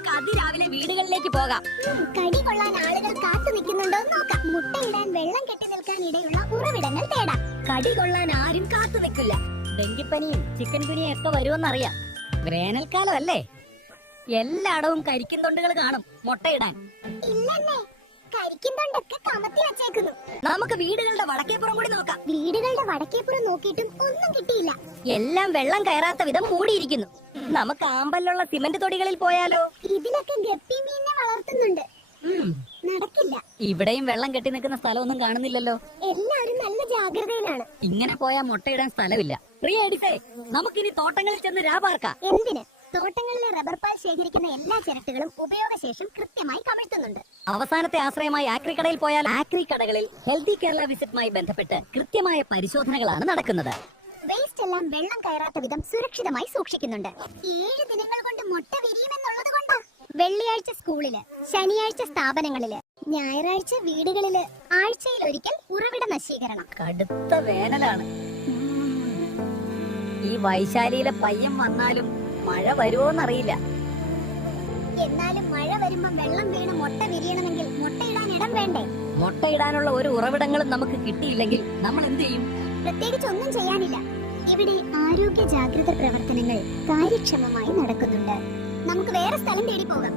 നമുക്ക് അതിരാവിലെ വീടുകളിലേക്ക് പോകാം. കടി കൊള്ളാൻ ആളുകൾ കാത്തു നിൽക്കുന്നുണ്ടോ നോക്കാം. മുട്ടയിടാൻ വെള്ളം കെട്ടി നിൽക്കാൻ ഇടയുള്ള ഉറവിടങ്ങൾ തേടാം. കടി കൊള്ളാൻ ആരും കാത്തു നിൽക്കില്ല. ഡെങ്കിപ്പനിയും ചിക്കൻ ഗുനിയും ഒക്കെ വരുമെന്നറിയാം. വേനൽക്കാലം അല്ലേ, എല്ലായിടവും കരിക്കും തൊണ്ടുകൾ കാണും മുട്ടയിടാൻ. ഇല്ലെന്നേ, കരിക്കുന്നുണ്ടൊക്കെ കമത്തി വെച്ചേക്കുന്നു. നമുക്ക് വീടുകളുടെ വടക്കേപ്പുറം കൂടി നോക്കാം. വീടുകളുടെ വടക്കേപ്പുറം നോക്കിയിട്ടും ഒന്നും കിട്ടിയില്ല. എല്ലാം വെള്ളം കയറാത്ത വിധം മൂടിയിരിക്കുന്നു. നമുക്ക് ആമ്പലുള്ള സിമന്റ് തൊടികളിൽ പോയാലോ? ഇതിലൊക്കെ ഗപ്പി മീനിനെ വളർത്തുന്നുണ്ട്. നടക്കില്ല. ഇവിടെയും വെള്ളം കെട്ടി നിൽക്കുന്ന സ്ഥലമൊന്നും കാണുന്നില്ലല്ലോ. എല്ലാരും നല്ല ജാഗ്രതയിലാണ്. ഇങ്ങനെ പോയാൽ മുട്ടയിടാൻ സ്ഥലമില്ല. പ്രിയ എഡിസേ, നമുക്കിനി തോട്ടങ്ങളിൽ ചെന്ന് രാപാർക്കാം. എന്തിന്? തോട്ടങ്ങളിലെ റബ്ബർ പാൽ ശേഖരിക്കുന്ന എല്ലാ ചിരട്ടകളും ഉപയോഗശേഷം കൃത്യമായി കമഴ്ത്തുന്നുണ്ട്. അവസാനത്തെ ആശ്രയമായി ആക്രി കടയിൽ പോയാൽ ആക്രി കടകളിൽ ഹെൽത്തി കേരള വിസിറ്റുമായി ബന്ധപ്പെട്ട് കൃത്യമായ പരിശോധനകളാണ് നടക്കുന്നത്. വേസ്റ്റ് എല്ലാം വെള്ളം കയറാത്ത വിധം സുരക്ഷിതമായി സൂക്ഷിക്കുന്നുണ്ട്. 7 ദിനങ്ങൾ കൊണ്ട് മുട്ട വിരിയുമെന്നുള്ളത് കൊണ്ടാ. വെള്ളിയാഴ്ച സ്കൂളില്, ശനിയാഴ്ച സ്ഥാപനങ്ങളില്, ഞായറാഴ്ച വീടുകളില്, ആഴ്ചയിൽ ഒരിക്കൽ ഉറവിട നശീകരണം. കടുത്ത വേനലാണ്. ഈ വൈശാലിയിലെ പയ്യൻ വന്നാലും മഴ വരുമോന്നറിയില്ല. എന്നാലും മഴ വരുമ്പോ വെള്ളം വീണ് മുട്ട വിരിയണമെങ്കിൽ മുട്ടയിടാൻ ഇടം വേണ്ടേ? മുട്ടയിടാനുള്ള ഒരു ഉറവിടങ്ങളും നമുക്ക് കിട്ടിയില്ലെങ്കിൽ നമ്മൾ എന്ത് ചെയ്യും? പ്രത്യേകിച്ച് ഒന്നും ചെയ്യാനില്ല. ഇവിടെ ആരോഗ്യ ജാഗ്രത പ്രവർത്തനങ്ങൾ കാര്യക്ഷമമായി നടക്കുന്നുണ്ട്. നമുക്ക് വേറെ സ്ഥലം തേടി പോകാം.